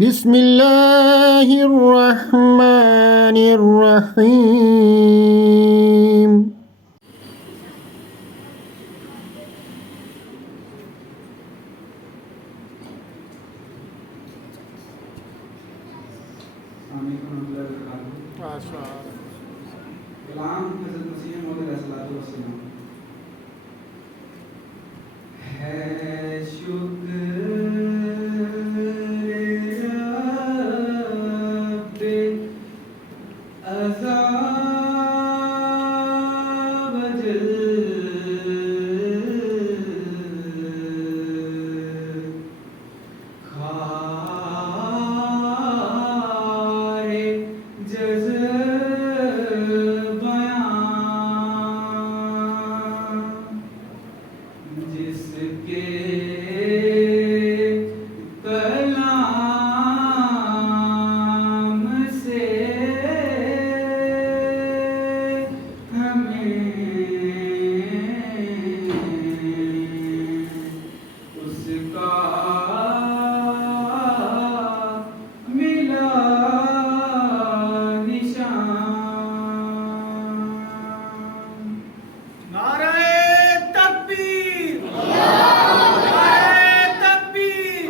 बिस्मिल्लाहिर्रहमानिर्रहीम। कलाम हज़रत मसीह मौद अलैहिस्सलाम है शुक्र रब्बे अज़ा वजल खारे जिसके कलाम से हमें उसका मिला निशान। नारे तकबीर, नारे तकबीर,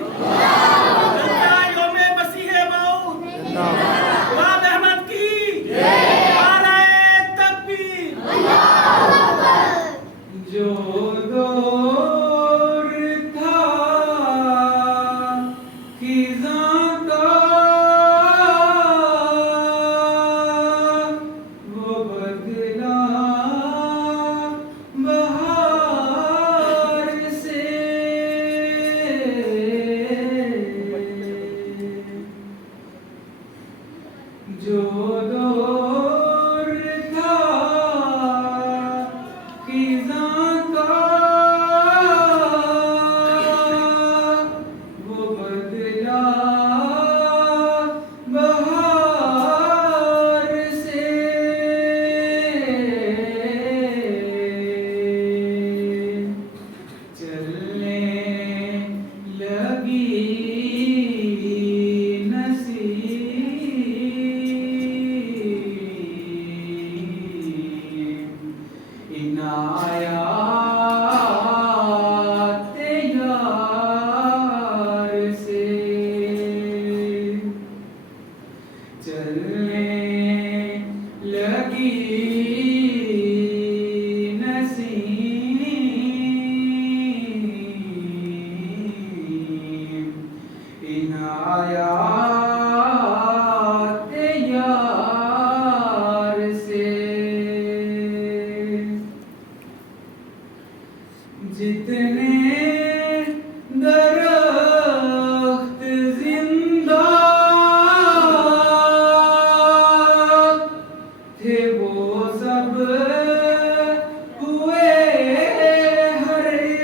योमे मसीह मऊद, गुलाम अहमद की नारे तकबीर। जो दौर था खिज़ां का वो बदला बहार से। जो दौर था खिज़ां का वो बदला बहार से। चलने लगी नसीब इनायात यार से। चलने लगी नसीब इनायात यार से। जितने दरख्त जिंदा थे वो सब हुए हरे।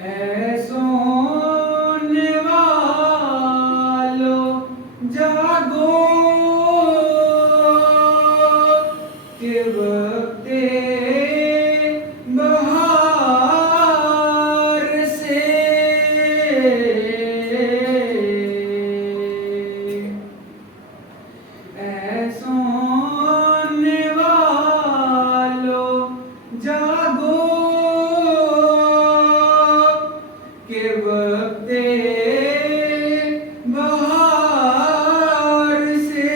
ऐ सोने वालों जागो के वक्ते बहार से ऐ सोने वालों जागो के वक्ते बहार से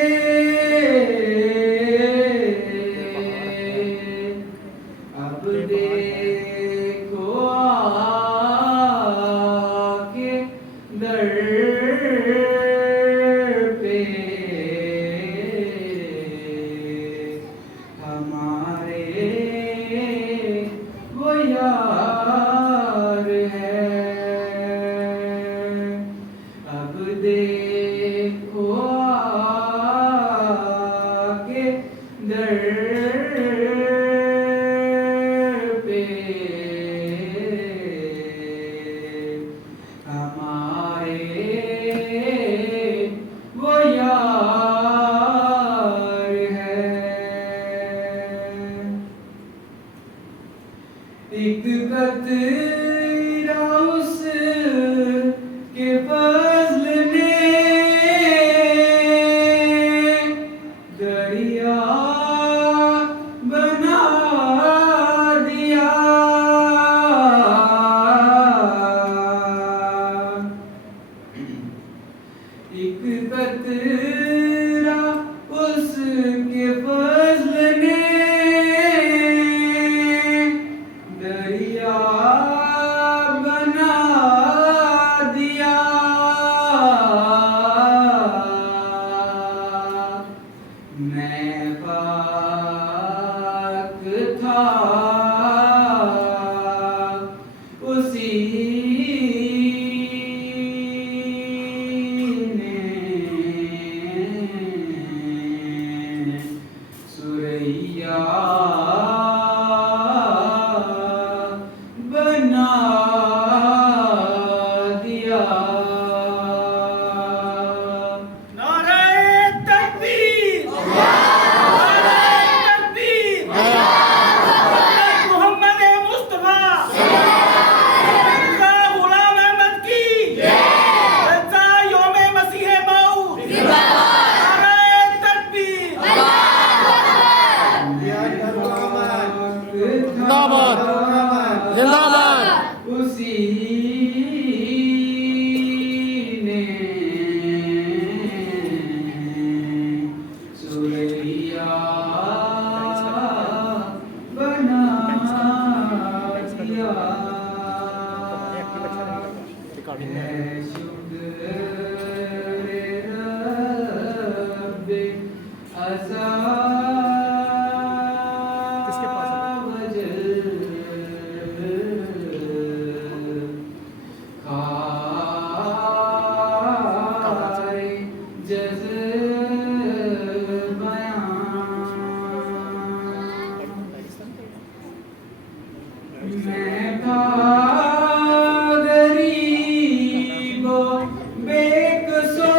अब देखो आके दर पे हमारे वो यार है। अब देखो आके दर पे हमारे वो यार है। एक कतरा उसके फज़्ल ने दरिया बना दिया। एक कतरा उसके फज़्ल ने दरिया बना दिया। मैं खाक था उसी ने सुरैया बना दिया। नारे तकबीर, नारे तकबीर, मोहम्मद मुस्तफा, मिर्ज़ा गुलाम अहमद की, रज़ा यौमे मसीह मऊद, नारे तकबीर। जिंदाबाद जिंदाबाद। उसी ने सुरैया बना दिया। है शुक्र रब्बे अज़ा मैं था गरीब बेकसो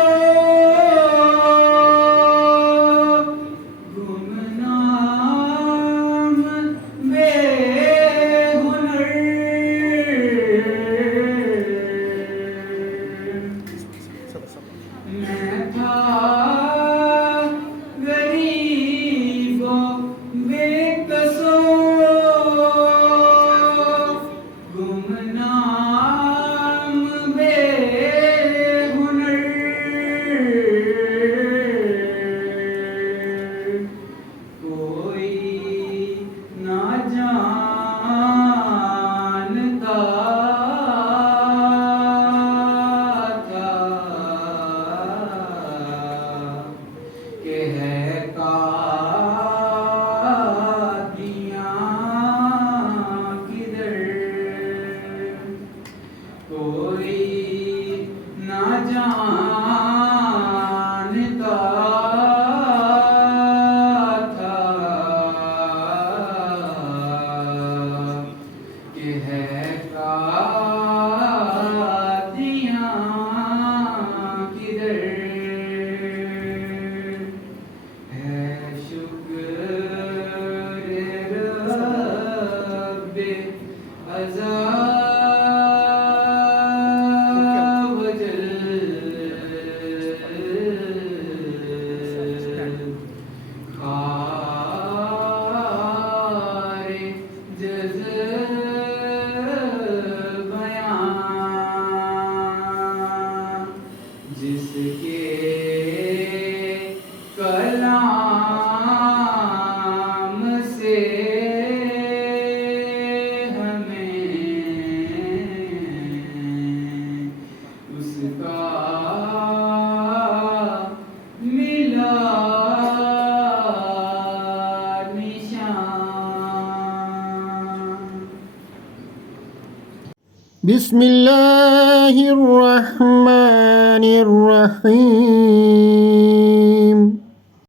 बिस्मिल्लाहिर्रहमानिर्रहीम